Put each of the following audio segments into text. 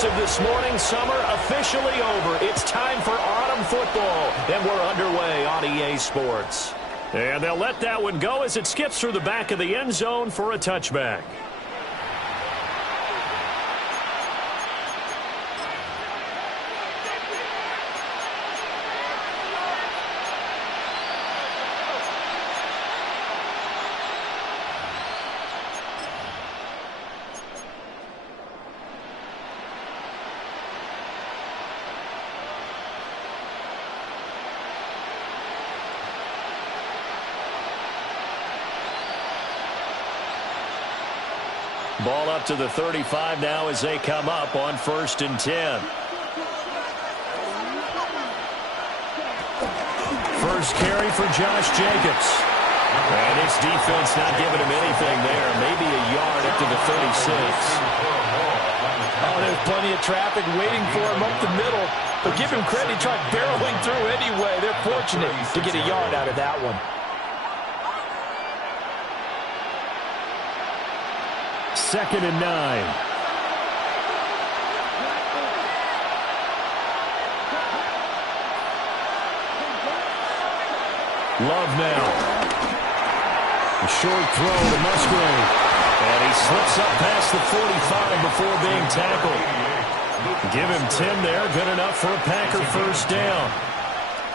As of this morning, summer officially over. It's time for autumn football, and we're underway on EA Sports. And they'll let that one go as it skips through the back of the end zone for a touchback. Ball up to the 35 now as they come up on 1st and 10. First carry for Josh Jacobs. And his defense not giving him anything there. Maybe a yard up to the 36. Oh, there's plenty of traffic waiting for him up the middle. But give him credit, he tried barreling through anyway. They're fortunate to get a yard out of that one. Second and 9. Love now. A short throw to Musgrave. And he slips up past the 45 before being tackled. Give him 10 there. Good enough for a Packer first down.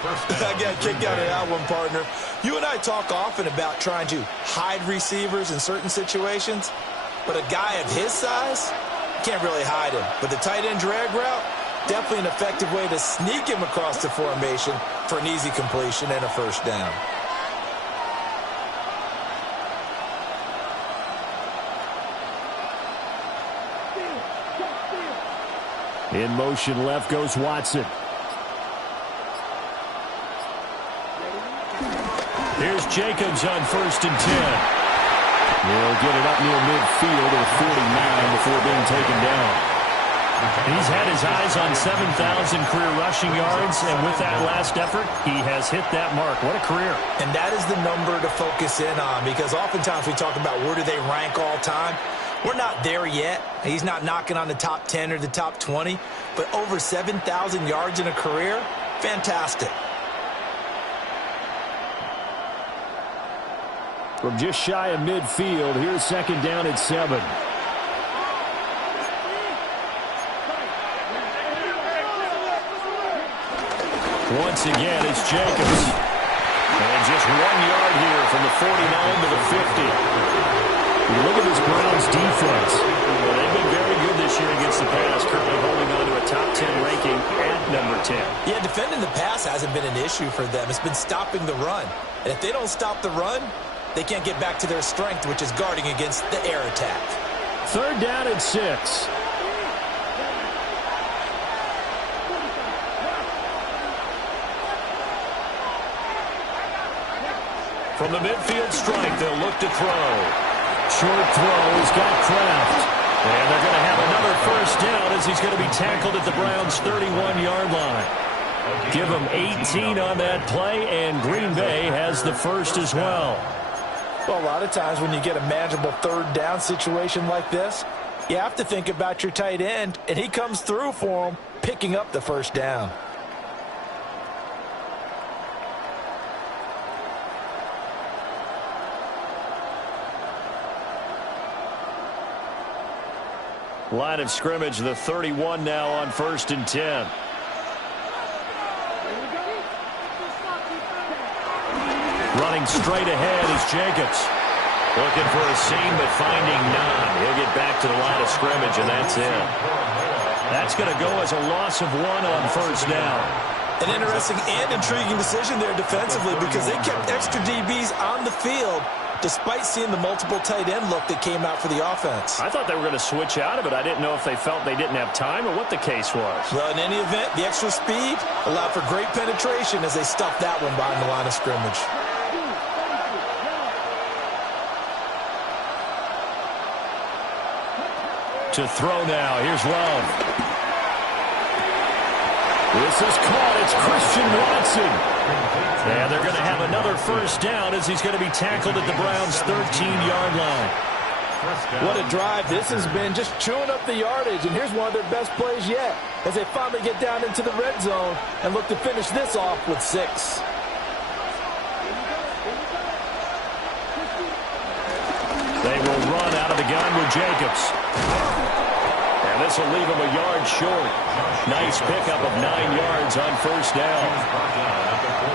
I got kicked out of that one, partner. You and I talk often about trying to hide receivers in certain situations. But a guy of his size, can't really hide him. But the tight end drag route, definitely an effective way to sneak him across the formation for an easy completion and a first down. In motion left goes Watson. Here's Jacobs on 1st and 10. He'll get it up near midfield to the 49 before being taken down. He's had his eyes on 7,000 career rushing yards, and with that last effort, he has hit that mark. What a career. And that is the number to focus in on, because oftentimes we talk about where do they rank all time. We're not there yet. He's not knocking on the top 10 or the top 20, but over 7,000 yards in a career, fantastic. From just shy of midfield, here's second down at 7. Once again, it's Jacobs. And just 1 yard here from the 49 to the 50. You look at this Browns defense. Well, they've been very good this year against the pass, currently holding on to a top 10 ranking at number 10. Yeah, defending the pass hasn't been an issue for them. It's been stopping the run. And if they don't stop the run, they can't get back to their strength, which is guarding against the air attack. Third down at 6. From the midfield strike, they'll look to throw. Short throw, he's got Kraft. And they're going to have another first down as he's going to be tackled at the Browns' 31-yard line. Give him 18 on that play, and Green Bay has the first as well. Well, a lot of times when you get a manageable third down situation like this, you have to think about your tight end, and he comes through for him, picking up the first down. Line of scrimmage, the 31 now on 1st and 10. Running straight ahead is Jacobs. Looking for a seam, but finding none. He'll get back to the line of scrimmage, and that's it. That's going to go as a loss of 1 on first down. An interesting and intriguing decision there defensively, because they kept extra DBs on the field despite seeing the multiple tight end look that came out for the offense. I thought they were going to switch out of it. I didn't know if they felt they didn't have time or what the case was. Well, in any event, the extra speed allowed for great penetration as they stuffed that one behind the line of scrimmage. To throw now. Here's Love. This is caught. It's Christian Watson. And they're going to have another first down as he's going to be tackled at the Browns' 13-yard line. What a drive this has been, just chewing up the yardage. And here's one of their best plays yet as they finally get down into the red zone and look to finish this off with 6. They will run out of the gun with Jacobs. And this will leave him a yard short. Nice pickup of 9 yards on first down.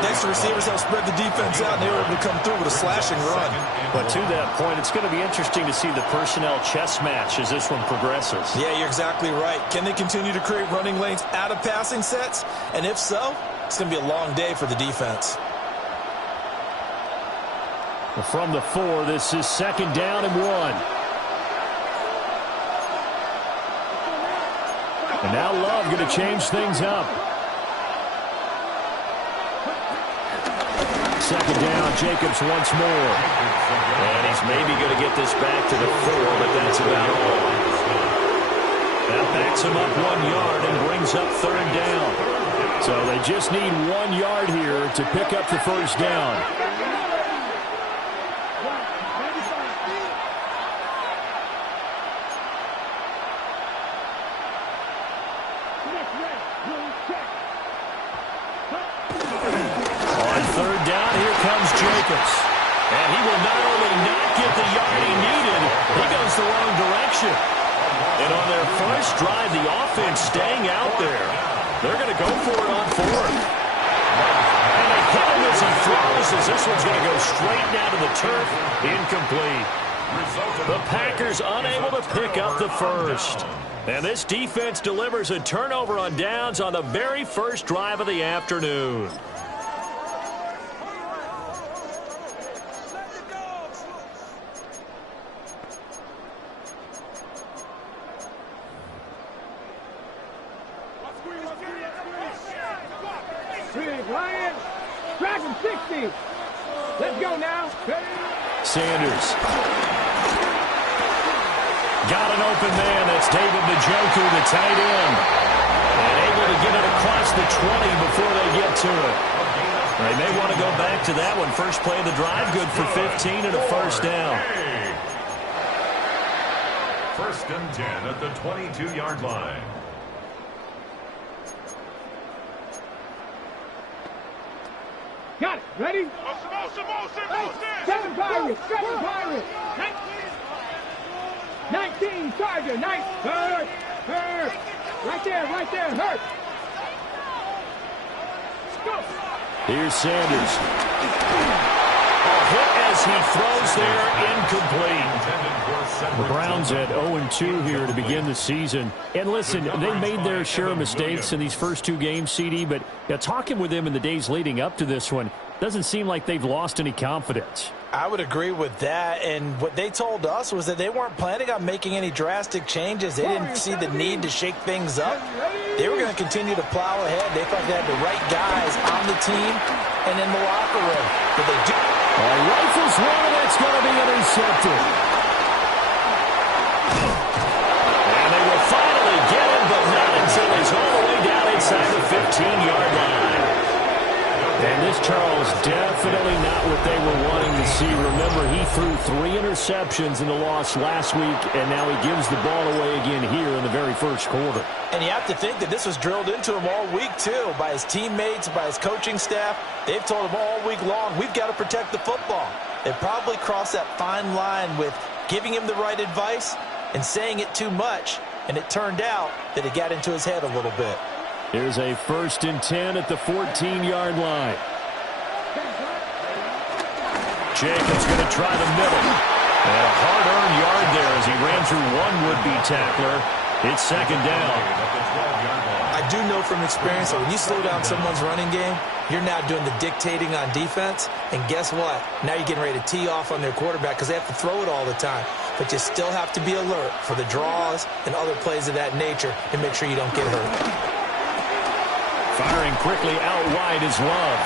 Next, the receivers help spread the defense out, and they were able to come through with a slashing run. But to that point, it's going to be interesting to see the personnel chess match as this one progresses. Yeah, you're exactly right. Can they continue to create running lanes out of passing sets? And if so, it's going to be a long day for the defense. From the 4, this is 2nd down and 1. And now Love going to change things up. 2nd down, Jacobs once more. And he's maybe going to get this back to the 4, but that's about all. That backs him up 1 yard and brings up 3rd down. So they just need 1 yard here to pick up the first down. Jacobs. And he will not only not get the yard he needed, he goes the wrong direction. And on their first drive, the offense staying out there. They're going to go for it on 4th. And they hit him as he throws, as this one's going to go straight down to the turf. Incomplete. The Packers unable to pick up the first. And this defense delivers a turnover on downs on the very first drive of the afternoon. Ryan, drag him 60. Let's go now. Sanders. Got an open man. That's David Njoku, the tight end. And able to get it across the 20 before they get to it. They may want to go back to that one. First play of the drive, good for 15 and a first down. 1st and 10 at the 22-yard line. Got it. Ready? Seven Pirates. 19 Charger. Nice. Hurt. Right there. Hurt. Go. Here's Sanders. A hit as he throws there, incomplete. The Browns at 0-2 here to begin the season. And listen, they made their share of mistakes in these first 2 games, CD, but talking with them in the days leading up to this one, doesn't seem like they've lost any confidence. I would agree with that, and what they told us was that they weren't planning on making any drastic changes. They didn't see the need to shake things up. They were going to continue to plow ahead. They thought they had the right guys on the team and in the locker room. But they do. Rifles one, and it's going to be intercepted. And they will finally get him, but not until he's all the way down inside the 15-yard line. And this, Charles, definitely not what they were wanting to see. Remember, he threw 3 interceptions in the loss last week, and now he gives the ball away again here in the very first quarter. And you have to think that this was drilled into him all week, too, by his teammates, by his coaching staff. They've told him all week long, we've got to protect the football. They probably crossed that fine line with giving him the right advice and saying it too much, and it turned out that it got into his head a little bit. Here's a 1st and 10 at the 14-yard line. Jacobs going to try the middle. And a hard-earned yard there as he ran through one would-be tackler. It's 2nd down. I do know from experience that when you slow down someone's running game, you're now doing the dictating on defense. And guess what? Now you're getting ready to tee off on their quarterback because they have to throw it all the time. But you still have to be alert for the draws and other plays of that nature and make sure you don't get hurt. Firing quickly out wide is Love.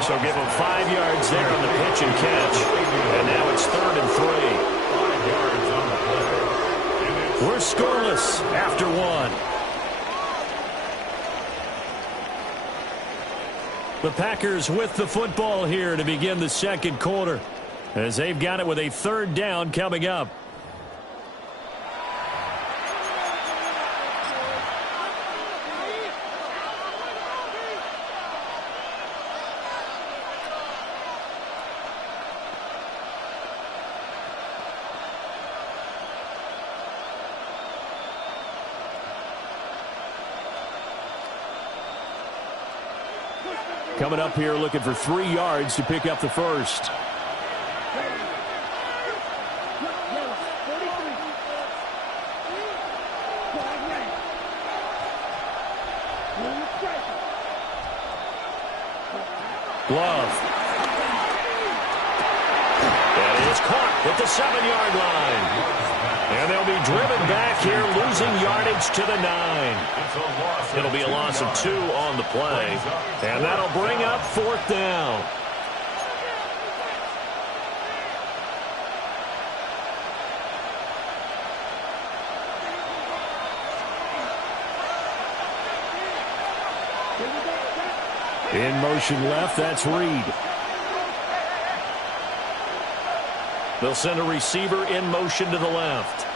So give him 5 yards there on the pitch and catch. And now it's 3rd and 3. We're scoreless after 1. The Packers with the football here to begin the 2nd quarter. as they've got it with a 3rd down coming up. Coming up here looking for 3 yards to pick up the first. Love. And it's caught at the 7-yard line. And they'll be driven back here, losing yardage to the 9. It'll be a loss of 2 on the play. And that'll bring up 4th down. In motion left, that's Reed. They'll send a receiver in motion to the left.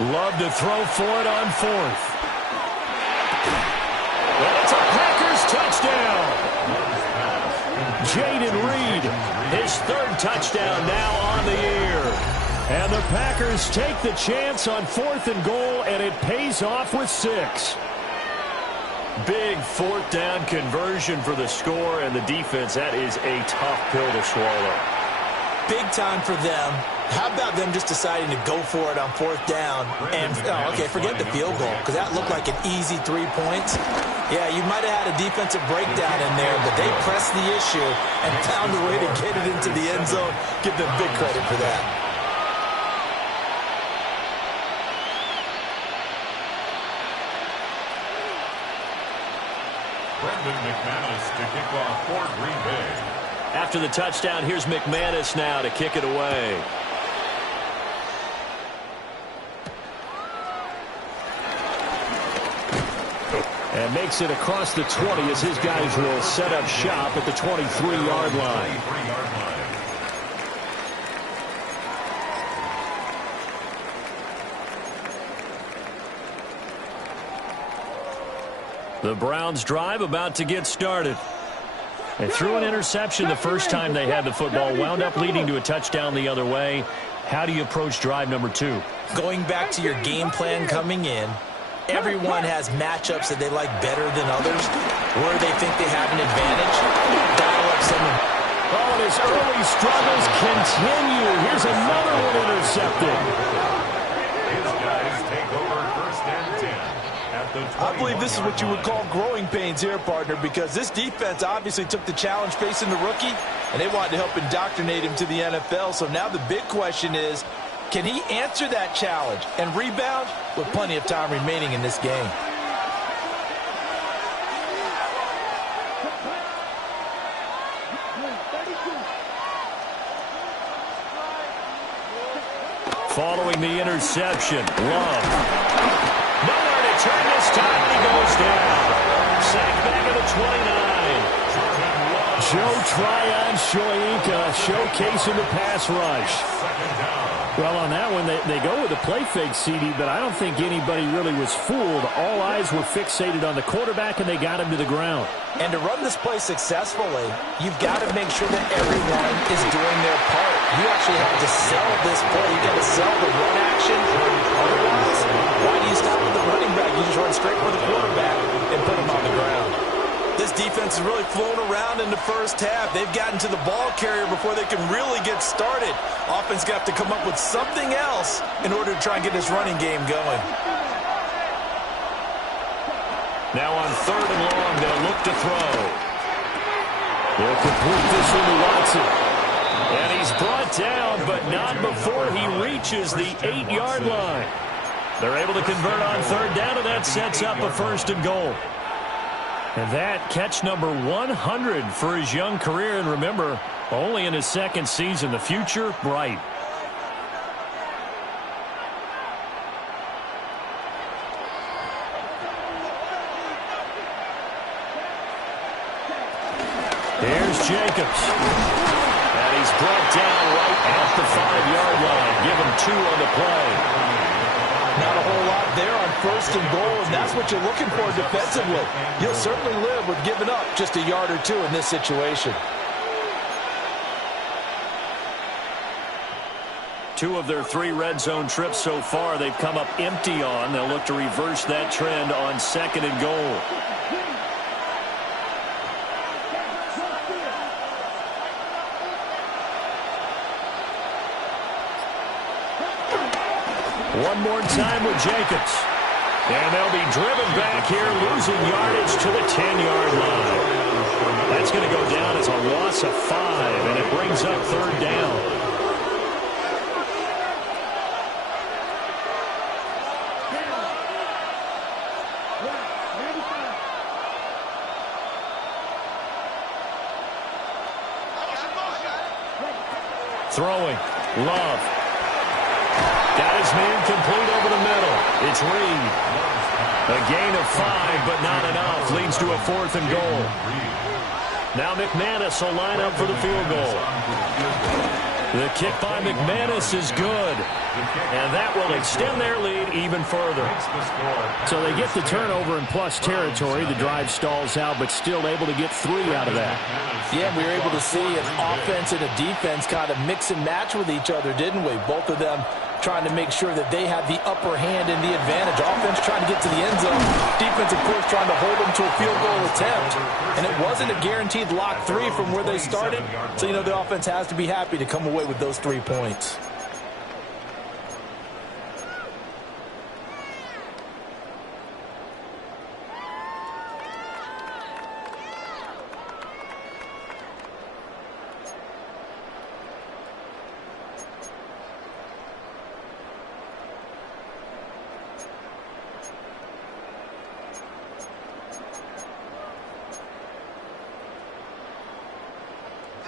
Love to throw for it on 4th. And it's a Packers touchdown. Jayden Reed, his 3rd touchdown now on the year. And the Packers take the chance on 4th and goal, and it pays off with 6. Big 4th down conversion for the score, and the defense, that is a tough pill to swallow. Big time for them. How about them just deciding to go for it on 4th down? And, okay, forget the field goal, because that looked like an easy 3 points. Yeah, you might have had a defensive breakdown in there, but they pressed the issue and found a way to get it into the end zone. Give them big credit for that. Brendan McManus to kick off for Green Bay. After the touchdown, here's McManus now to kick it away. And makes it across the 20 as his guys will set up shop at the 23-yard line. The Browns drive about to get started. They threw an interception the first time they had the football, wound up leading to a touchdown the other way. How do you approach drive number 2? Going back to your game plan coming in, everyone has matchups that they like better than others, where they think they have an advantage. Dial up some. Oh, and his early struggles continue. Here's another one intercepted. His guys take over 1st and 10. I believe this is what you would call growing pains here, partner, because this defense obviously took the challenge facing the rookie, and they wanted to help indoctrinate him to the NFL. So now the big question is, can he answer that challenge and rebound with plenty of time remaining in this game? Following the interception, Love. Nowhere to turn this time, and he goes down. Sacked back at the 29. Joe Tryon Shoyinka showcasing the pass rush. Well, on that one, they go with a play fake, CD, but I don't think anybody really was fooled. All eyes were fixated on the quarterback, and they got him to the ground. And to run this play successfully, you've got to make sure that everyone is doing their part. You actually have to sell this play. You got to sell the run action. Otherwise, why do you stop with the running back? You just run straight for the quarterback and put him on the ground. This defense has really flown around in the first half. They've gotten to the ball carrier before they can really get started. Offense got to come up with something else in order to try and get this running game going. Now on 3rd and long, they'll look to throw. They'll complete this one to Watson. And he's brought down, but not before he reaches the 8-yard line. They're able to convert on 3rd down, and that sets up a 1st and goal. And that catch number 100 for his young career. And remember, only in his 2nd season, the future bright. Here's Jacobs. he's brought down right at the 5-yard line. Give him 2 on the play. Not a whole lot there on 1st and goal, and that's what you're looking for defensively. You'll certainly live with giving up just a yard or 2 in this situation. 2 of their 3 red zone trips so far they've come up empty on. They'll look to reverse that trend on 2nd and goal. One more time with Jacobs. And they'll be driven back here, losing yardage to the 10-yard line. That's going to go down as a loss of 5, and it brings up 3rd down. Throwing. Love. Got his man complete over the middle. It's Reed. A gain of 5, but not enough. Leads to a 4th and goal. Now McManus will line up for the field goal. The kick by McManus is good. And that will extend their lead even further. So they get the turnover in plus territory. The drive stalls out, but still able to get 3 out of that. Yeah, we were able to see an offense and a defense kind of mix and match with each other, didn't we? Both of them trying to make sure that they had the upper hand and the advantage. Offense trying to get to the end zone. Defense, of course, trying to hold them to a field goal attempt. And it wasn't a guaranteed lock 3 from where they started. So, you know, the offense has to be happy to come away with those 3 points.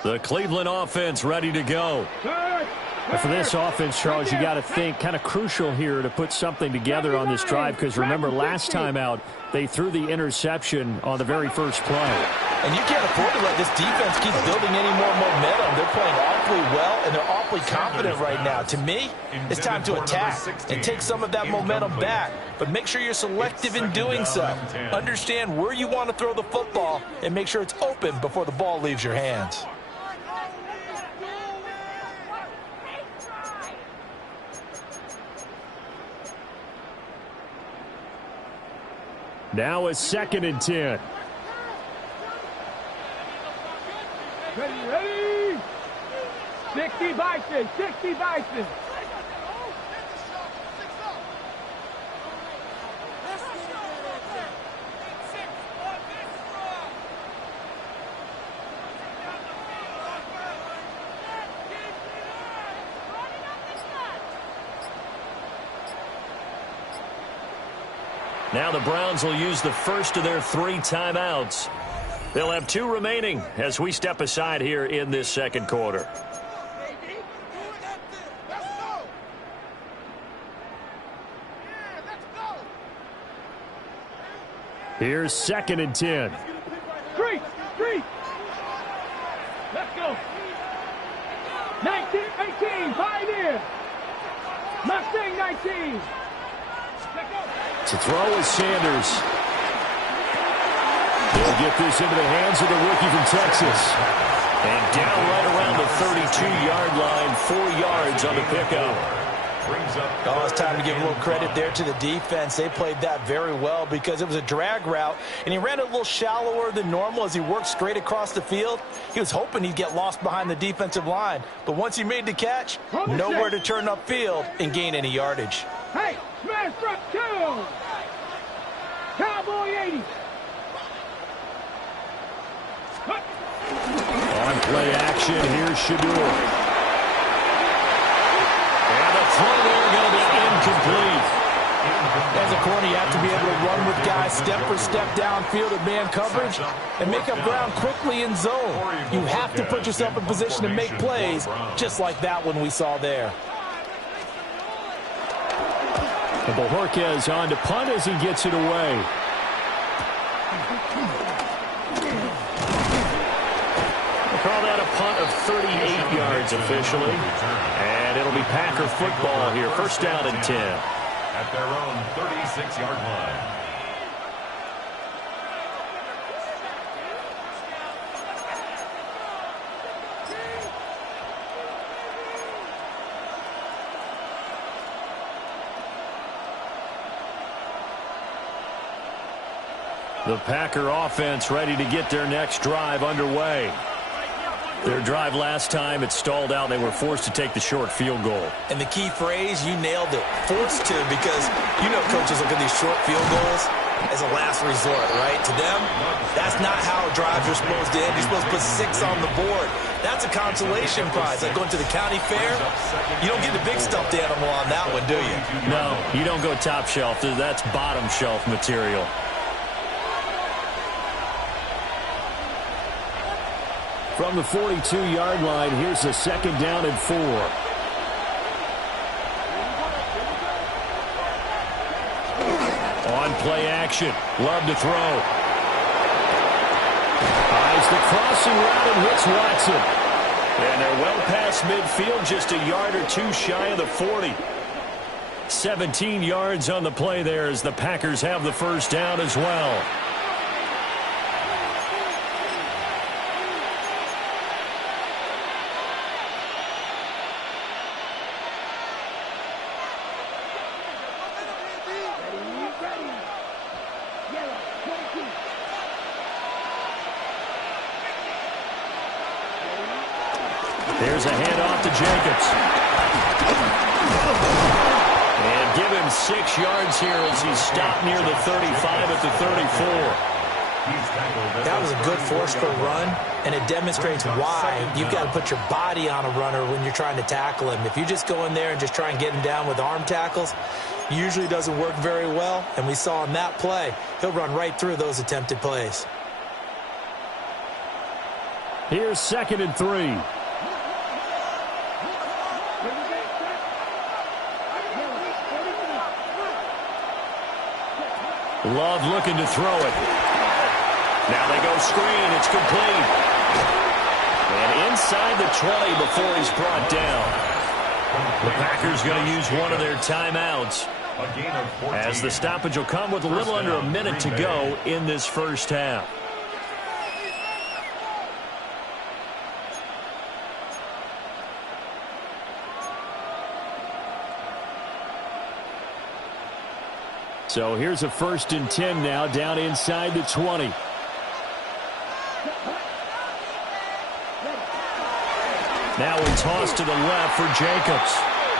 The Cleveland offense ready to go. And for this offense, Charles, you got to think kind of crucial here to put something together on this drive, because remember last time out they threw the interception on the very first play. And you can't afford to let this defense keep building any more momentum. They're playing awfully well, and they're awfully confident right now. To me, it's time to attack and take some of that momentum back. But make sure you're selective in doing so. Understand where you want to throw the football and make sure it's open before the ball leaves your hands. Now it's 2nd and 10. Ready? 60 Bison, 60 Bison. Now the Browns will use the first of their 3 timeouts. They'll have 2 remaining as we step aside here in this 2nd quarter. Here's 2nd and 10. Street. Let's go. 19, 18, Pioneer. Mustang 19. To throw is Sanders. They'll get this into the hands of the rookie from Texas. And down right around the 32-yard line, 4 yards on the pickup. Oh, it's time to give a little credit there to the defense. They played that very well because it was a drag route, and he ran it a little shallower than normal as he worked straight across the field. He was hoping he'd get lost behind the defensive line, but once he made the catch, nowhere to turn upfield and gain any yardage. Hey, smash front 2. Cowboy 80. On play action, here's Shador. And the throw there going to be incomplete. As a corner, you have to be able to run with guys step for step downfield in man coverage and make up ground quickly in zone. You have to put yourself in position to make plays, just like that one we saw there. Bojorquez on to punt as he gets it away. We'll call that a punt of 38 yards officially. And it'll be Packer football here. First down and 10. At their own 36-yard line. The Packer offense ready to get their next drive underway. Their drive last time, it stalled out. They were forced to take the short field goal. And the key phrase, you nailed it, forced to, because you know coaches look at these short field goals as a last resort, right? To them, that's not how drives are supposed to end. You're supposed to put 6 on the board. That's a consolation prize. Like going to the county fair, you don't get the big stuffed animal on that one, do you? No, you don't go top shelf. That's bottom shelf material. From the 42-yard line, here's a second down and 4. On play action. Love to throw. Eyes the crossing route and hits Watson. And they're well past midfield, just a yard or two shy of the 40. 17 yards on the play there as the Packers have the first down as well. There's a handoff to Jacobs. And give him 6 yards here as he's stopped near the 35 at the 34. That was a good forceful run, and it demonstrates why you've got to put your body on a runner when you're trying to tackle him. If you just go in there and just try and get him down with arm tackles, usually doesn't work very well, and we saw in that play, he'll run right through those attempted plays. Here's 2nd and 3. Love looking to throw it. Now they go screen. It's complete. And inside the 20 before he's brought down. The Packers going to use one of their timeouts as the stoppage will come with a little under a minute to go in this first half. So here's a 1st and 10 now, down inside the 20. Now we toss to the left for Jacobs.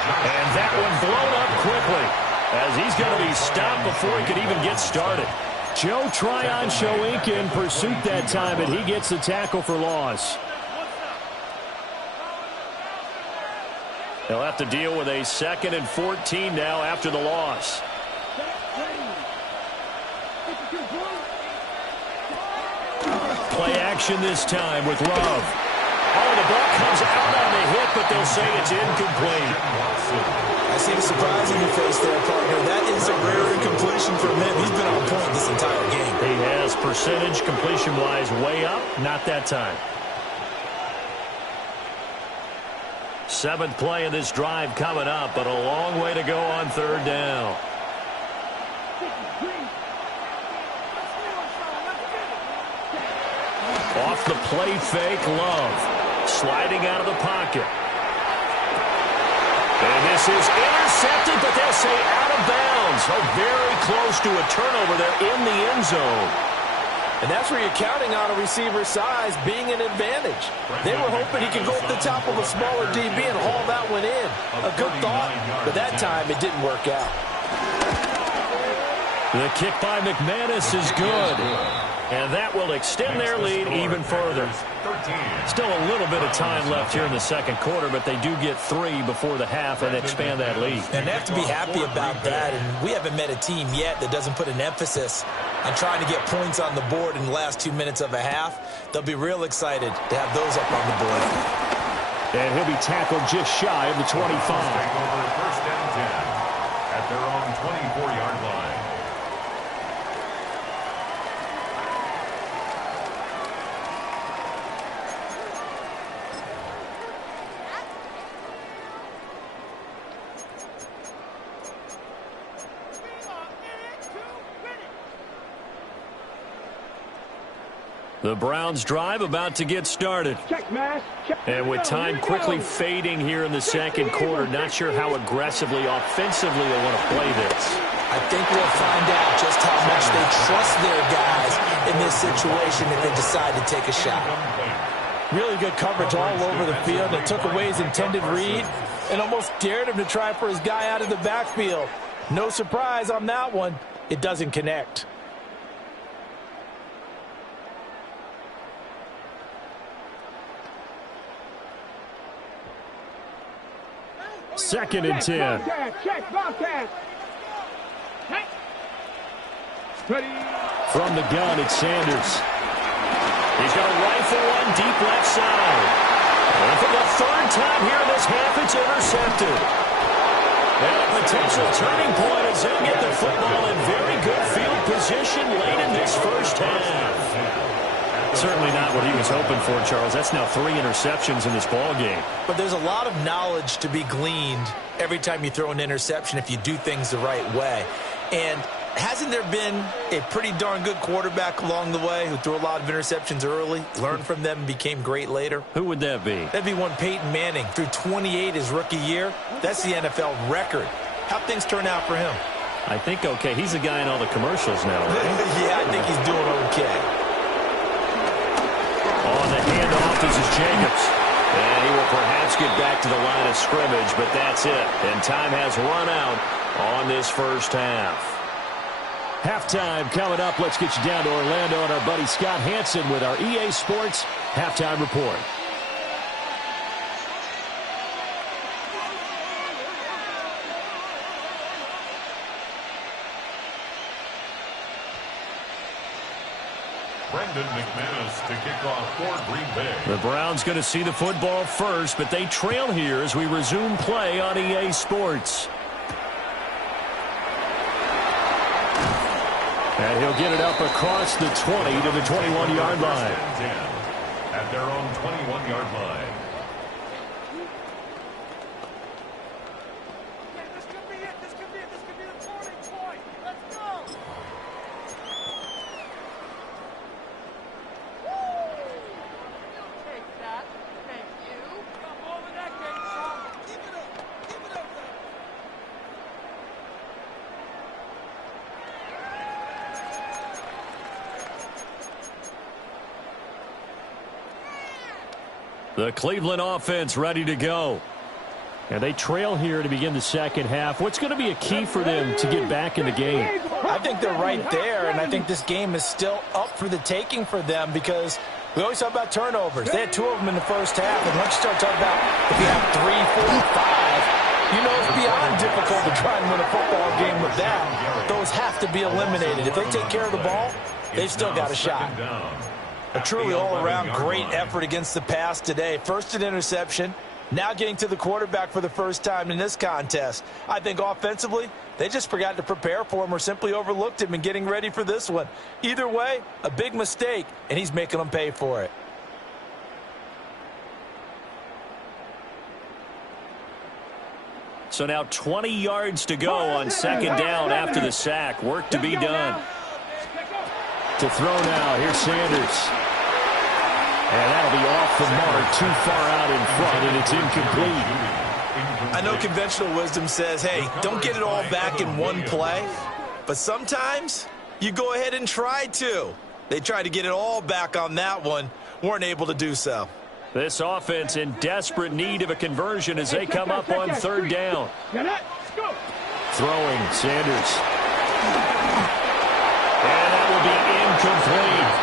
And that one blown up quickly as he's going to be stopped before he could even get started. Joe Tryon Shoink in pursuit that time, and he gets the tackle for loss. They'll have to deal with a 2nd and 14 now after the loss. Play action this time with Love. Oh, the ball comes out on the hit, but they'll say it's incomplete. I see the surprise in your face there, partner. That is a rare incompletion from him. He's been on point this entire game. He has percentage completion-wise way up. Not that time. 7th play of this drive coming up, but a long way to go on 3rd down. Off the play fake, Love. Sliding out of the pocket. And this is intercepted, but they'll say out of bounds. Oh, very close to a turnover there in the end zone. And that's where you're counting on a receiver's size being an advantage. They were hoping he could go up the top of a smaller DB and haul that one in. A good thought, but that time it didn't work out. The kick by McManus is good. And that will extend their lead even further. Still a little bit of time left here in the 2nd quarter, but they do get 3 before the half and expand that lead. And they have to be happy about that. And we haven't met a team yet that doesn't put an emphasis on trying to get points on the board in the last 2 minutes of a half. They'll be real excited to have those up on the board. And he'll be tackled just shy of the 25. First down 10 at their own 24-yard line. The Browns drive about to get started. Check, Mash. Check. And with time quickly fading here in the second quarter, not sure how aggressively, offensively they want to play this. I think we'll find out just how much they trust their guys in this situation if they decide to take a shot. Really good coverage all over the field. It took away his intended read and almost dared him to try for his guy out of the backfield. No surprise on that one. It doesn't connect. Second and 10. Check, Bobcat. Ready. From the gun, it's Sanders. He's going to rifle one deep left side. And for the third time here in this half, it's intercepted. And a potential turning point as they get the football in very good field position late in this first half. Certainly not what he was hoping for, Charles. That's now 3 interceptions in this ball game. But there's a lot of knowledge to be gleaned every time you throw an interception if you do things the right way. And hasn't there been a pretty darn good quarterback along the way who threw a lot of interceptions early, learned from them, and became great later? Who would that be? That'd be one Peyton Manning. Threw 28 his rookie year. That's the NFL record. How'd things turn out for him? I think okay. He's a guy in all the commercials now, right? Yeah, I think he's doing okay. On the handoff, this is Jacobs. And he will perhaps get back to the line of scrimmage, but that's it. And time has run out on this first half. Halftime coming up. Let's get you down to Orlando and our buddy Scott Hanson with our EA Sports Halftime Report. Brendan McManus to kick off for Green Bay. The Browns going to see the football first, but they trail here as we resume play on EA Sports. And he'll get it up across the 20 to the 21-yard line. At their own 21-yard line. The Cleveland offense ready to go. And they trail here to begin the second half. What's going to be a key for them to get back in the game? I think they're right there, and I think this game is still up for the taking for them because we always talk about turnovers. They had 2 of them in the first half, and once you start talking about if you have 3, 4, 5, you know it's beyond difficult to try and win a football game with that. Those have to be eliminated. If they take care of the ball, they've still got a shot. A truly all-around great effort against the pass today. First an interception, now getting to the quarterback for the first time in this contest. I think offensively, they just forgot to prepare for him or simply overlooked him in getting ready for this one. Either way, a big mistake, and he's making them pay for it. So now 20 yards to go on second down after the sack. Work to be done. To throw now, here's Sanders. And that'll be off the mark, too far out in front, and it's incomplete. I know conventional wisdom says, hey, don't get it all back in one play. But sometimes you go ahead and try to. They tried to get it all back on that one, weren't able to do so. This offense in desperate need of a conversion as they come up on third down. Throwing, Sanders. And that will be incomplete.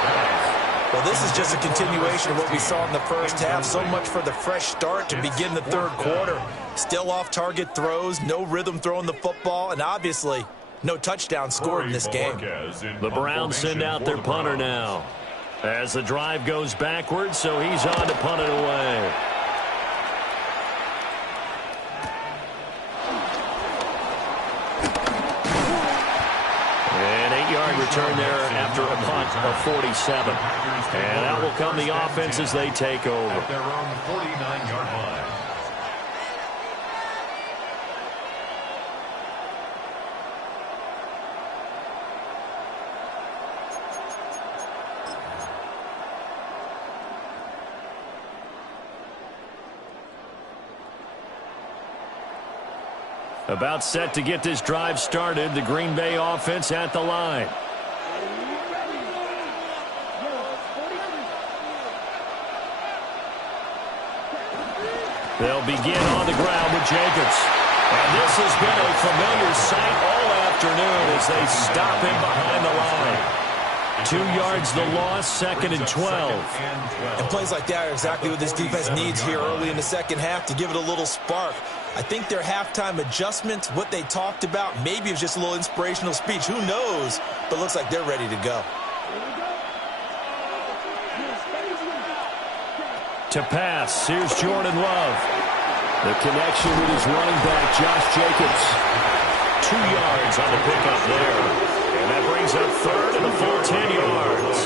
Well, this is just a continuation of what we saw in the first half. So much for the fresh start to begin the third quarter. Still off-target throws, no rhythm throwing the football, and obviously no touchdown scored in this game. The Browns send out their punter now as the drive goes backwards, so he's on to punt it away. An 8-yard return there after a punt of 47. And that will come the offense as they take over. At their own 49-yard line. About set to get this drive started. The Green Bay offense at the line. They'll begin on the ground with Jacobs. And this has been a familiar sight all afternoon as they stop him behind the line. 2 yards the loss, 2nd and 12. And plays like that are exactly what this defense needs here early in the second half to give it a little spark. I think their halftime adjustments, what they talked about, maybe it was just a little inspirational speech. Who knows? But it looks like they're ready to go. To pass, here's Jordan Love. The connection with his running back, Josh Jacobs. 2 yards on the pickup there. And that brings up 3rd and a full 10 yards.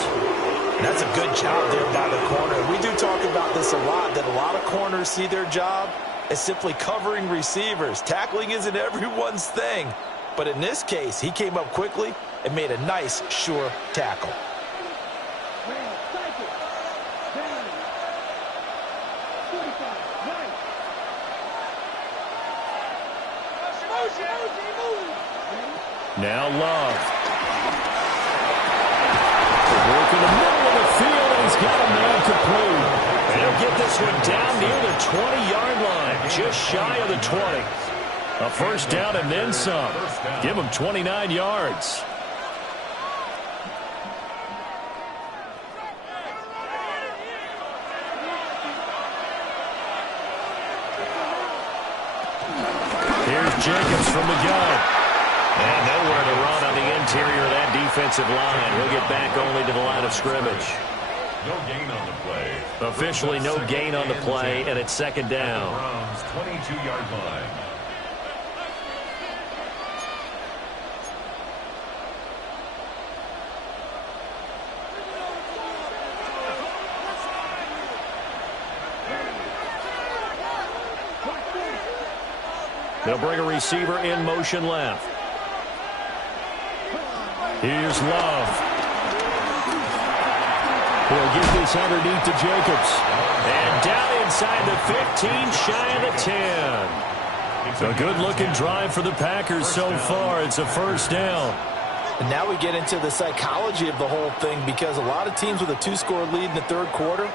That's a good job there by the corner. We do talk about this a lot, that a lot of corners see their job as simply covering receivers. Tackling isn't everyone's thing. But in this case, he came up quickly and made a nice, sure tackle. Now Love. Work in the middle of the field, and he's got a man complete. And he'll get this one down near the 20-yard line, just shy of the 20. A first down and then some. Give him 29 yards. Here's Jacobs from the gun. And nowhere to run on the interior of that defensive line. He'll get back only to the line of scrimmage. No gain on the play. Officially no gain on the play, and it's 2nd down. Browns 22-yard line. They'll bring a receiver in motion left. Here's Love. He'll get this underneath to Jacobs. And down inside the 15, shy of the 10. It's a good-looking drive for the Packers so far. It's a first down. And now we get into the psychology of the whole thing, because a lot of teams with a 2-score lead in the 3rd quarter,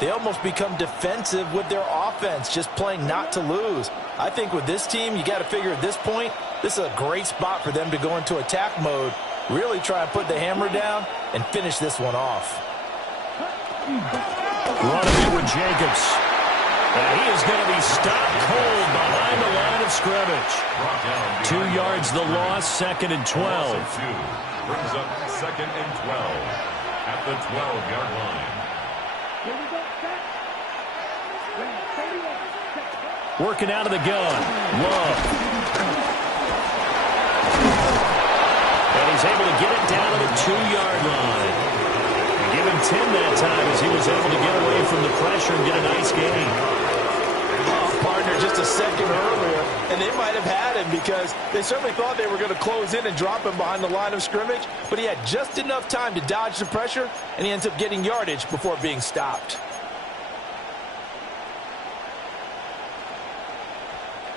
they almost become defensive with their offense, just playing not to lose. I think with this team, you got to figure at this point, this is a great spot for them to go into attack mode, really try and put the hammer down and finish this one off. Running it with Jacobs. And he is going to be stopped cold behind the line of scrimmage. 2 yards the loss, 2nd and 12. Brings up 2nd and 12 at the 12-yard line. Working out of the gun. Love. And he's able to get it down to the 2-yard line. And give him 10 that time as he was able to get away from the pressure and get a nice gain. Partner just a second earlier, and they might have had him because they certainly thought they were going to close in and drop him behind the line of scrimmage, but he had just enough time to dodge the pressure, and he ends up getting yardage before being stopped.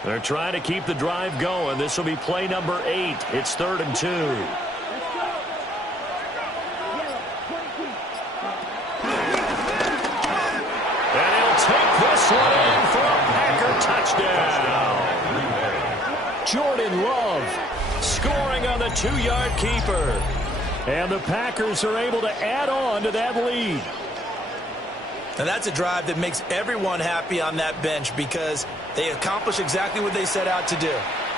They're trying to keep the drive going. This will be play number 8. It's 3rd and 2. And he'll take this one in for a Packer touchdown. Jordan Love scoring on the 2-yard keeper. And the Packers are able to add on to that lead. And that's a drive that makes everyone happy on that bench because they accomplish exactly what they set out to do.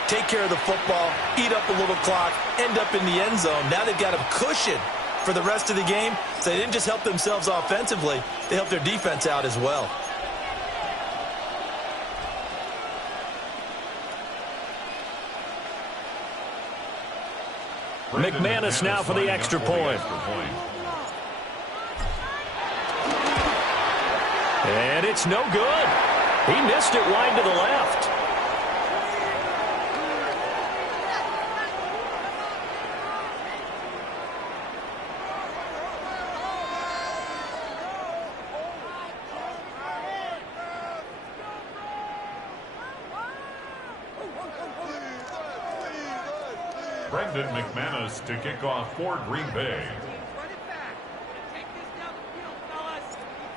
Take care of the football, eat up a little clock, end up in the end zone. Now they've got a cushion for the rest of the game. So they didn't just help themselves offensively, they helped their defense out as well. McManus now for the extra point. And it's no good. He missed it wide to the left. Brendan McManus to kick off for Green Bay.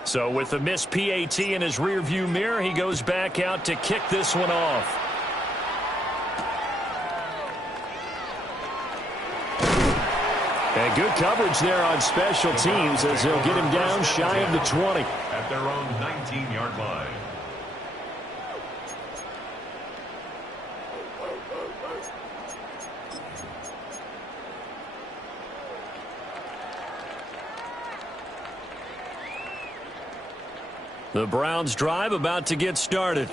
So with the missed PAT in his rearview mirror, he goes back out to kick this one off. And good coverage there on special teams as they'll get him down shy of the 20. At their own 19-yard line. The Browns drive about to get started.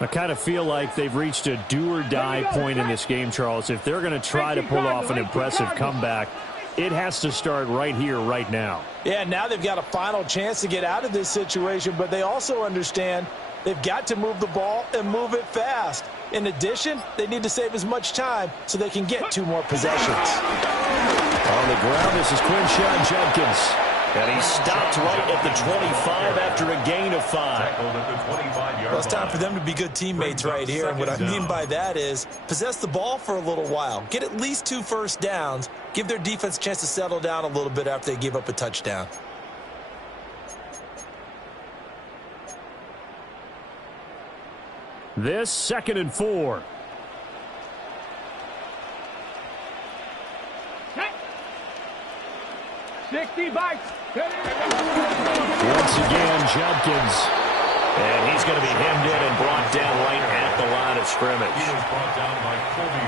I kind of feel like they've reached a do-or-die point in this game, Charles. If they're going to try to pull off an impressive comeback, it has to start right here, right now. Yeah, now they've got a final chance to get out of this situation, but they also understand they've got to move the ball and move it fast. In addition, they need to save as much time so they can get 2 more possessions. On the ground, this is Quinshon Judkins. And he stopped right at the 25 after a gain of 5. Well, it's time for them to be good teammates right here. And what I mean by that is possess the ball for a little while. Get at least 2 first downs. Give their defense a chance to settle down a little bit after they give up a touchdown. This 2nd and 4. Hey. 60 bites. Once again, Judkins. And he's going to be hemmed in and brought down right at the line of scrimmage.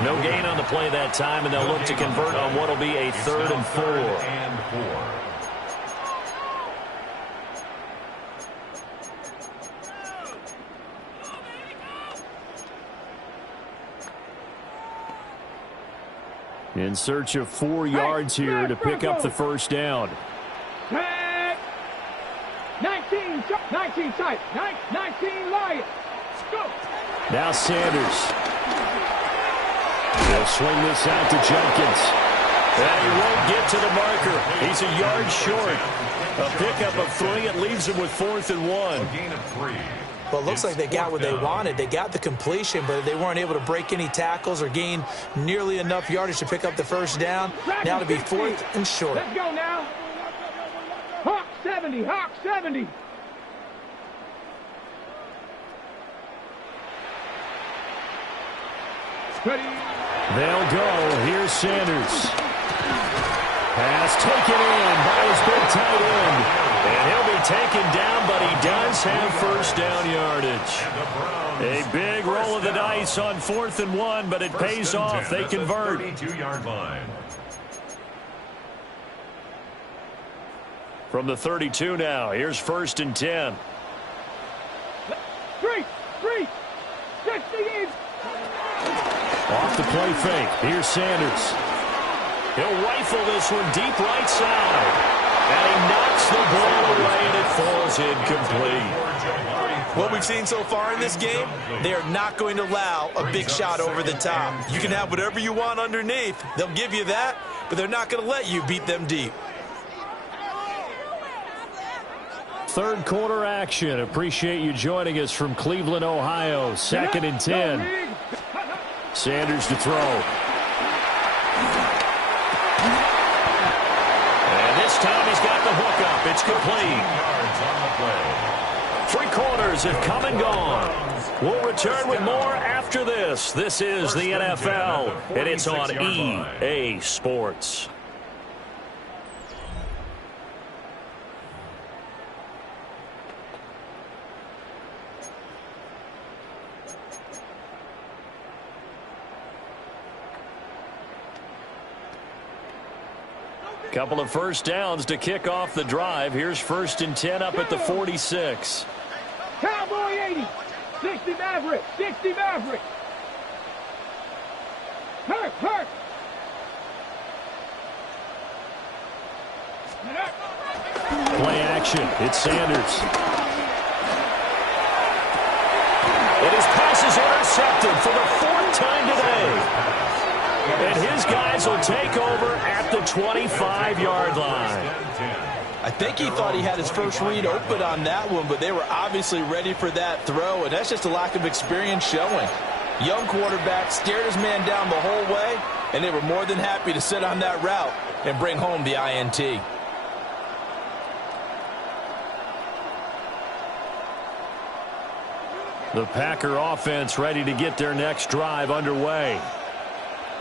No gain on the play that time, and they'll look to convert on what will be a 3rd and 4. In search of 4 yards here to pick up the first down. 19 tight. 19 Lions. Go. Now Sanders. They'll swing this out to Judkins. And he won't get to the marker. He's a yard short. A pickup of 3. It leaves him with 4th and 1. A gain of 3. Well, it looks like they got what they wanted. They got the completion, but they weren't able to break any tackles or gain nearly enough yardage to pick up the first down. Now to be 4th and short. Let's go now. Hawk 70. Hawk 70. Ready. They'll go. Here's Sanders. Pass taken in by his big tight end. And he'll be taken down, but he does have first down yardage. A big roll of the dice on 4th and 1, but it pays off. They convert. 32-yard line. From the 32 now, here's 1st and 10. 3. 60 in. Off the play fake. Here's Sanders. He'll rifle this one deep right side. And he knocks the ball away, and it falls incomplete. What we've seen so far in this game, they are not going to allow a big shot over the top. You can have whatever you want underneath. They'll give you that, but they're not going to let you beat them deep. 3rd quarter action. Appreciate you joining us from Cleveland, Ohio. 2nd and 10. Sanders to throw. And this time he's got the hook up. It's complete. 3 quarters have come and gone. We'll return with more after this. This is the NFL, and it's on EA Sports. Couple of first downs to kick off the drive. Here's 1st and 10 up at the 46. Cowboy 80. 60 Maverick. 60 Maverick. Hurt. Play action. It's Sanders. And his pass is intercepted for the 4th time today. And his guys will take over at the 25-yard line. I think he thought he had his first read open on that one, but they were obviously ready for that throw, and that's just a lack of experience showing. Young quarterback stared his man down the whole way, and they were more than happy to sit on that route and bring home the INT. The Packer offense ready to get their next drive underway.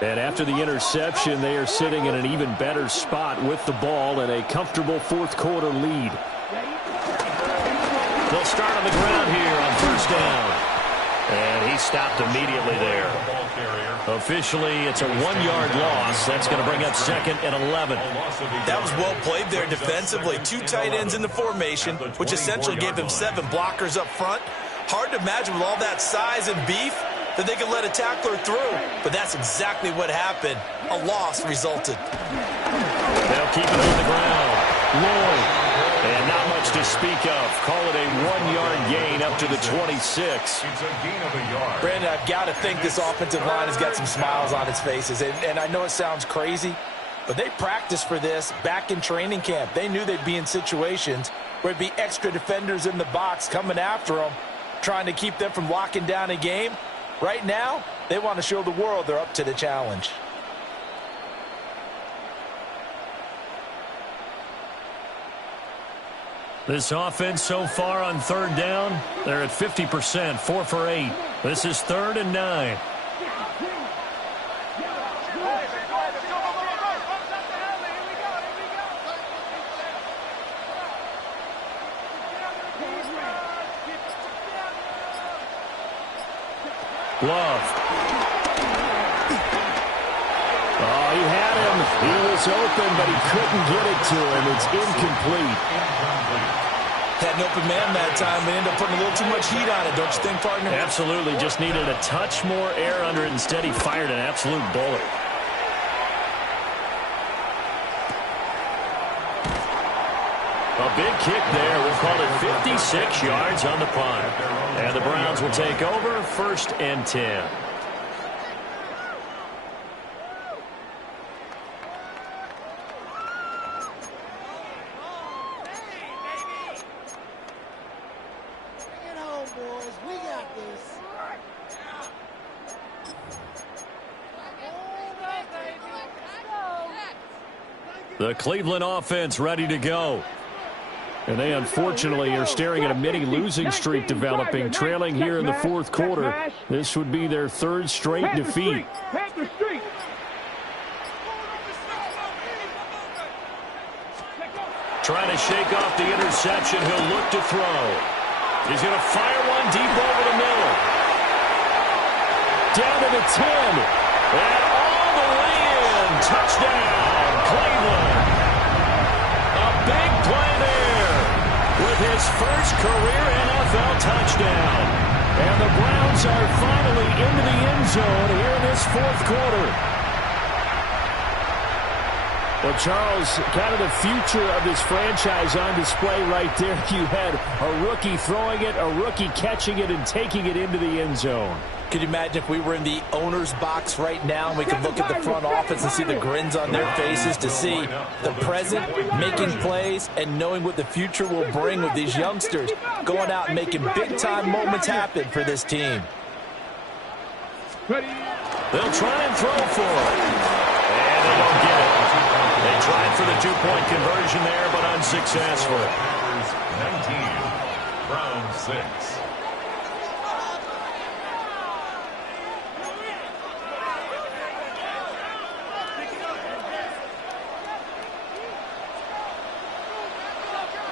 And after the interception, they are sitting in an even better spot with the ball and a comfortable fourth quarter lead. They'll start on the ground here on first down. And he stopped immediately there. Officially, it's a 1-yard loss. That's going to bring up 2nd and 11. That was well played there defensively. 2 tight ends in the formation, which essentially gave them 7 blockers up front. Hard to imagine with all that size and beef that they could let a tackler through. But that's exactly what happened. A loss resulted. They'll keep it on the ground. Lloyd. And not much to speak of. Call it a 1-yard gain up to the 26. It's a gain of a yard. Brandon, I've got to think this offensive line has got some smiles on its faces. And I know it sounds crazy, but they practiced for this back in training camp. They knew they'd be in situations where it'd be extra defenders in the box coming after them, trying to keep them from locking down a game. Right now, they want to show the world they're up to the challenge. This offense so far on third down, they're at 50%, 4 for 8. This is 3rd and 9. Love. Oh, he had him. He was open, but he couldn't get it to him. It's incomplete. Had an open man that time, but ended up putting a little too much heat on it, don't you think, partner? Absolutely. Just needed a touch more air under it. Instead, he fired an absolute bullet. A big kick there. We'll call it 56 yards on the punt. And the Browns will take over 1st and 10. The Cleveland offense ready to go. And they unfortunately are staring at a mini losing streak developing, trailing here in the 4th quarter. This would be their 3rd straight defeat. Trying to shake off the interception. He'll look to throw. He's going to fire one deep over the middle. Down to the 10. And all the way in. Touchdown, Cleveland. A big play there with his first career NFL touchdown. And the Browns are finally into the end zone here in this 4th quarter. Well, Charles, kind of the future of this franchise on display right there. You had a rookie throwing it, a rookie catching it, and taking it into the end zone. Could you imagine if we were in the owner's box right now and we could look at the front office and see the grins on their faces, to see the present making plays and knowing what the future will bring with these youngsters going out and making big-time moments happen for this team. They'll try and throw for it. And they don't get it. They tried for the 2-point conversion there, but unsuccessful. 19, Browns 6.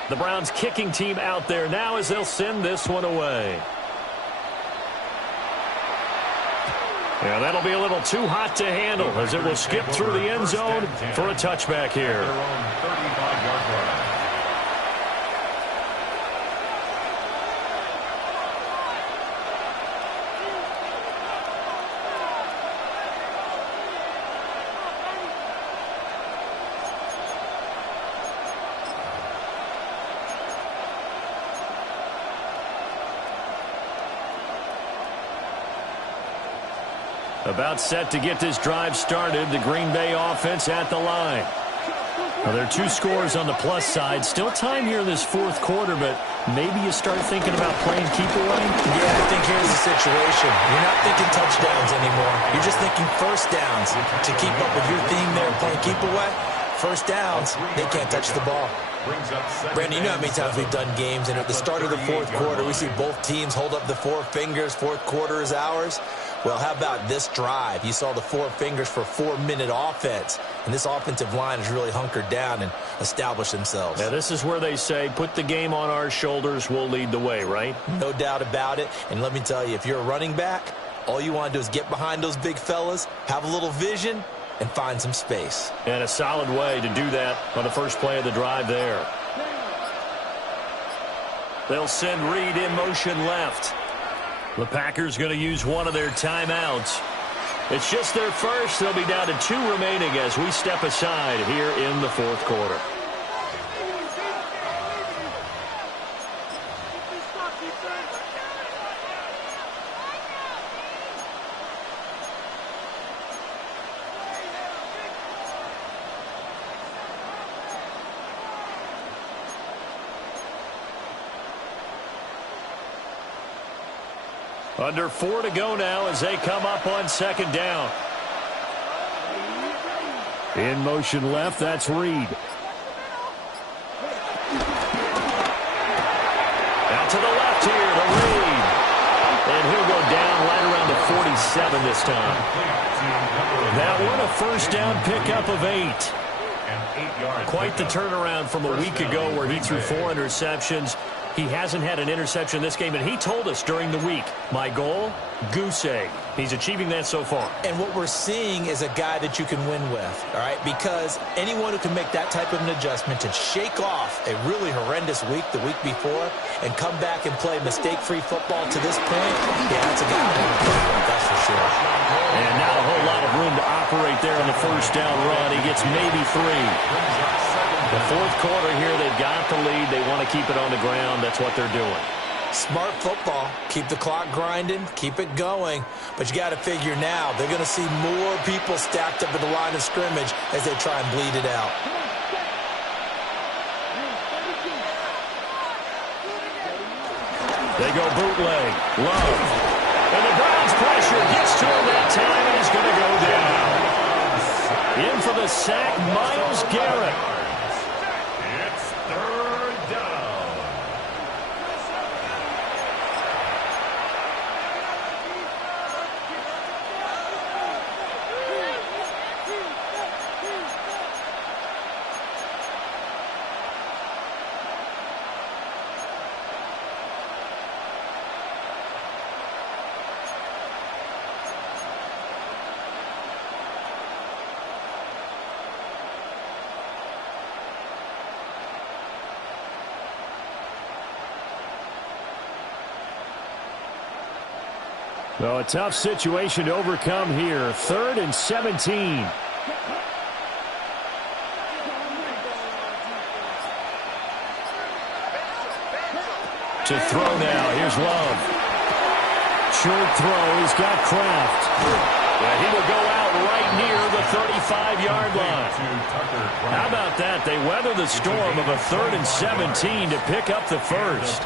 The Browns kicking team out there now as they'll send this one away. Yeah, that'll be a little too hot to handle as it will skip through the end zone for a touchback here. Their own 35-yard line. About set to get this drive started. The Green Bay offense at the line. Well, there are 2 scores on the plus side. Still time here in this 4th quarter, but maybe you start thinking about playing keep away? Yeah, I think here's the situation. You're not thinking touchdowns anymore. You're just thinking first downs. To keep up with your theme there, playing keep away, first downs, they can't touch the ball. Brandon, you know how many times we've done games, and at the start of the fourth quarter, we see both teams hold up the four fingers, fourth quarter is ours. Well, how about this drive? You saw the four fingers for 4-minute offense, and this offensive line has really hunkered down and established themselves. Now, this is where they say, put the game on our shoulders, we'll lead the way, right? No doubt about it, and let me tell you, if you're a running back, all you want to do is get behind those big fellas, have a little vision, and find some space. And a solid way to do that on the first play of the drive there. They'll send Reed in motion left. The Packers going to use one of their timeouts. It's just their first. They'll be down to 2 remaining as we step aside here in the fourth quarter. Under 4 to go now as they come up on second down. In motion left, that's Reed. Out to the left here to Reed. And he'll go down right around the 47 this time. That one a first down pickup of 8. Quite the turnaround from a week ago where he threw 4 interceptions. He hasn't had an interception this game, and he told us during the week, my goal, goose egg. He's achieving that so far. And what we're seeing is a guy that you can win with, all right? Because anyone who can make that type of an adjustment to shake off a really horrendous week the week before and come back and play mistake-free football to this point, yeah, that's a guy I want to play with, that's for sure. And not a whole lot of room to operate there on the first down run. He gets maybe 3. The fourth quarter here, they've got the lead. They want to keep it on the ground. That's what they're doing. Smart football. Keep the clock grinding. Keep it going. But you got to figure now, they're going to see more people stacked up at the line of scrimmage as they try and bleed it out. They go bootleg. Love. And the Browns pressure gets to him that time, and he's going to go down. In for the sack, Myles Garrett. Well, a tough situation to overcome here. 3rd and 17. To throw now. Here's Love. Short throw. He's got Kraft. Yeah, he will go out right near the 35-yard line. How about that? They weather the storm of a 3rd and 17 to pick up the first.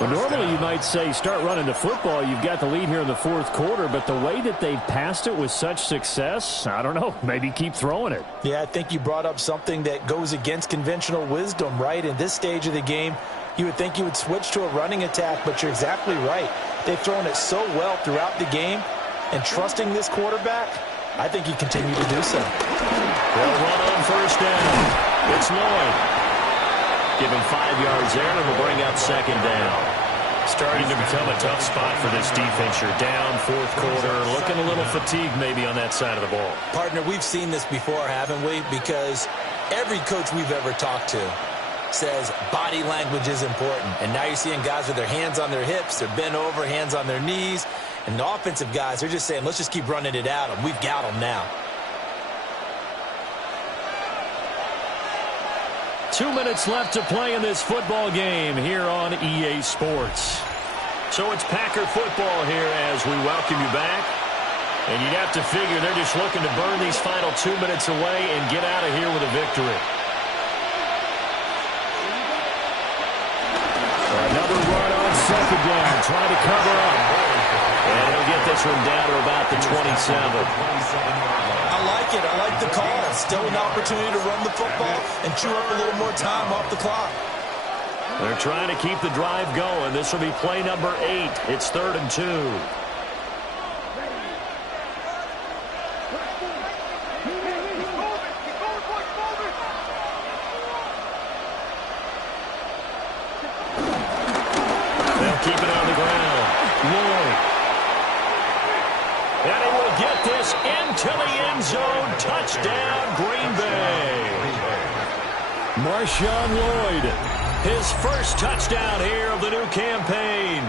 Well, normally you might say start running the football. You've got the lead here in the fourth quarter, but the way that they've passed it with such success, I don't know, maybe keep throwing it. Yeah, I think you brought up something that goes against conventional wisdom, right? In this stage of the game, you would think you would switch to a running attack, but you're exactly right. They've thrown it so well throughout the game, and trusting this quarterback, I think you continue to do so. They'll run on first down. It's Lloyd. Give him 5 yards there, and we'll bring up second down. Starting to become a tough spot for this defense. You're down fourth quarter, looking a little fatigued maybe on that side of the ball. Partner, we've seen this before, haven't we? Because every coach we've ever talked to says body language is important. And now you're seeing guys with their hands on their hips, they're bent over, hands on their knees. And the offensive guys, they're just saying, let's just keep running it at them. We've got them now. 2 minutes left to play in this football game here on EA Sports. So it's Packer football here as we welcome you back. And you'd have to figure they're just looking to burn these final 2 minutes away and get out of here with a victory. They'll try to cover up. And he'll get this one down to about the 27. I like it. I like the call. Still an opportunity to run the football and chew up a little more time off the clock. They're trying to keep the drive going. This will be play number 8. It's 3rd and 2. They'll keep it on the ground. Lloyd. And he will get this into the end zone. Touchdown, Green Bay. Marshawn Lloyd. His first touchdown here of the new campaign.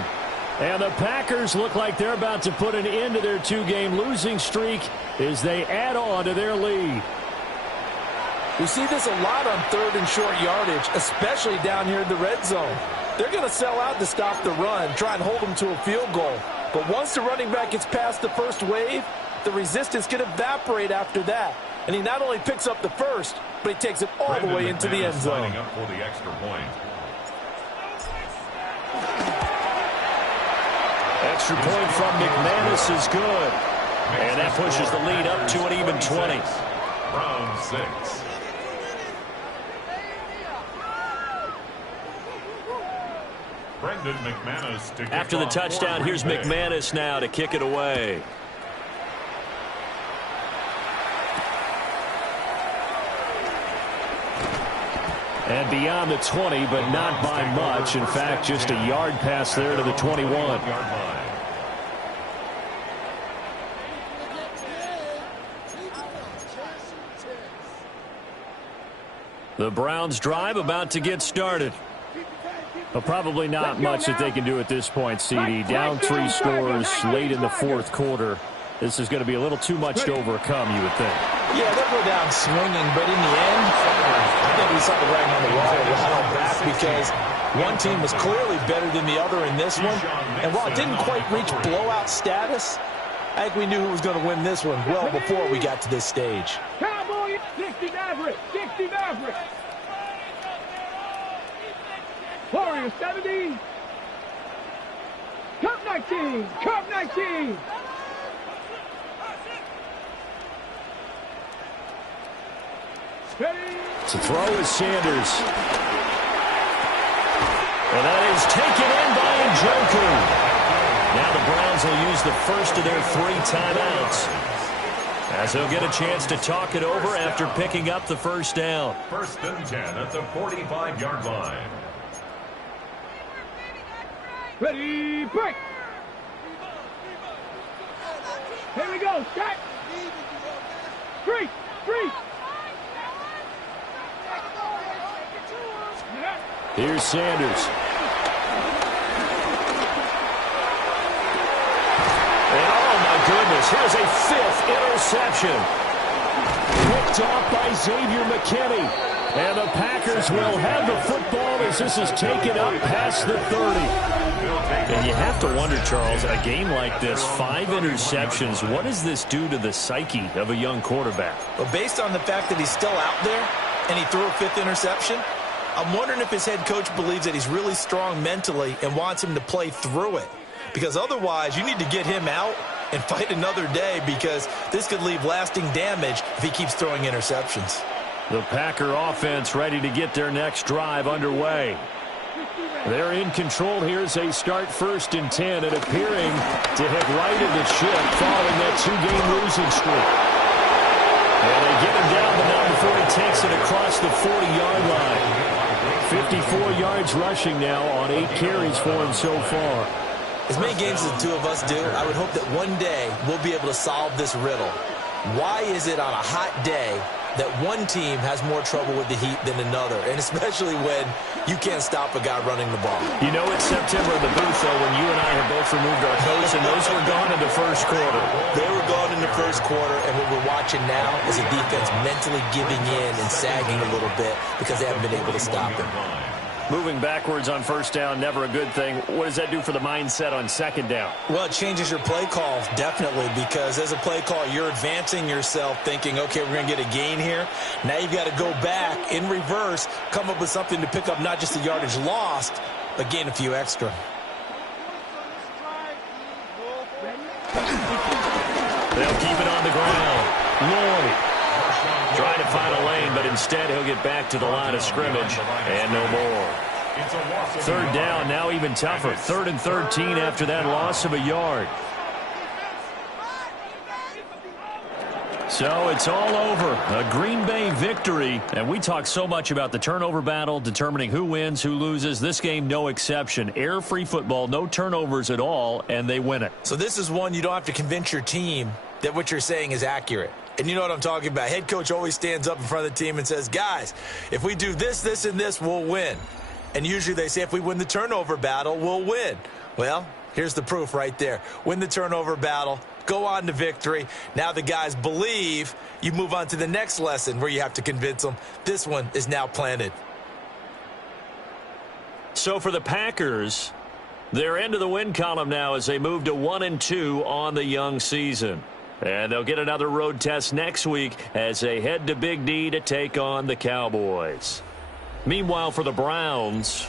And the Packers look like they're about to put an end to their 2-game losing streak as they add on to their lead. We see this a lot on 3rd and short yardage, especially down here in the red zone. They're going to sell out to stop the run, try and hold them to a field goal. But once the running back gets past the first wave, the resistance can evaporate after that. And he not only picks up the first, but he takes it all the way into the end zone. Up for the extra point. Extra point from McManus is good. And that pushes the lead up to an even 20. Round 6. Brendan McManus to kick After the off touchdown, for here's Green Bay. McManus now to kick it away. And beyond the 20, but not by much. In fact, just a yard pass there to the 21. The Browns drive about to get started. But probably not much that they can do at this point, CD. Down 3 scores late in the 4th quarter. This is going to be a little too much to overcome, you would think. Yeah, they'll go down swinging, but in the end, I think we saw the writing on the wall a while back because one team was clearly better than the other in this one. And while it didn't quite reach blowout status, I think we knew who was going to win this one well before we got to this stage. Cowboys, 60 Mavericks, 60 Mavericks. Warriors, 70. Cup 19, Cup 19. To throw is Sanders. And that is taken in by Njoku. Now the Browns will use the first of their 3 timeouts, as they'll get a chance to talk it over after picking up the first down. 1st and 10 at the 45-yard line. Ready, break. Here we go, set. Freeze, freeze. Here's Sanders. And oh my goodness, here's a 5th interception. Picked off by Xavier McKinney. And the Packers will have the football as this is taken up past the 30. And you have to wonder, Charles, a game like this, 5 interceptions, what does this do to the psyche of a young quarterback? But based on the fact that he's still out there and he threw a 5th interception, I'm wondering if his head coach believes that he's really strong mentally and wants him to play through it. Because otherwise, you need to get him out and fight another day, because this could leave lasting damage if he keeps throwing interceptions. The Packer offense ready to get their next drive underway. They're in control here as they start 1st and 10 and appearing to have righted the ship following that 2-game losing streak. And they get him down the now before he takes it across the 40-yard line. 54 yards rushing now on 8 carries for him so far. As many games as the two of us do, I would hope that one day we'll be able to solve this riddle. Why is it on a hot day that one team has more trouble with the heat than another, and especially when you can't stop a guy running the ball? You know it's September in the booth, though, when you and I have both removed our coats, and those were gone in the 1st quarter. They were gone in the 1st quarter, and what we're watching now is a defense mentally giving in and sagging a little bit because they haven't been able to stop him. Moving backwards on 1st down, never a good thing. What does that do for the mindset on 2nd down? Well, it changes your play call, definitely, because as a play call, you're advancing yourself thinking, okay, we're going to get a gain here. Now you've got to go back in reverse, come up with something to pick up not just the yardage lost, but gain a few extra. They'll keep it on the ground. Lloyd trying to find a lane, but instead he'll get back to the line of scrimmage and no more. Third down, now even tougher. 3rd and 13 after that loss of a yard. So it's all over. A Green Bay victory. And we talk so much about the turnover battle, determining who wins, who loses. This game, no exception. Air-free football, no turnovers at all, and they win it. So this is one you don't have to convince your team that what you're saying is accurate. And you know what I'm talking about. Head coach always stands up in front of the team and says, guys, if we do this, this, and this, we'll win. And usually they say if we win the turnover battle, we'll win. Well, here's the proof right there. Win the turnover battle. Go on to victory. Now the guys believe. You move on to the next lesson where you have to convince them. This one is now planted. So for the Packers, they're into the win column now as they move to 1-2 on the young season. And they'll get another road test next week as they head to Big D to take on the Cowboys. Meanwhile, for the Browns,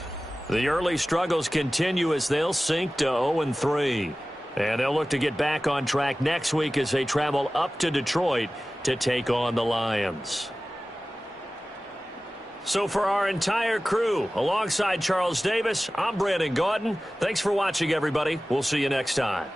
the early struggles continue as they'll sink to 0-3. And they'll look to get back on track next week as they travel up to Detroit to take on the Lions. So for our entire crew, alongside Charles Davis, I'm Brandon Gaudin. Thanks for watching, everybody. We'll see you next time.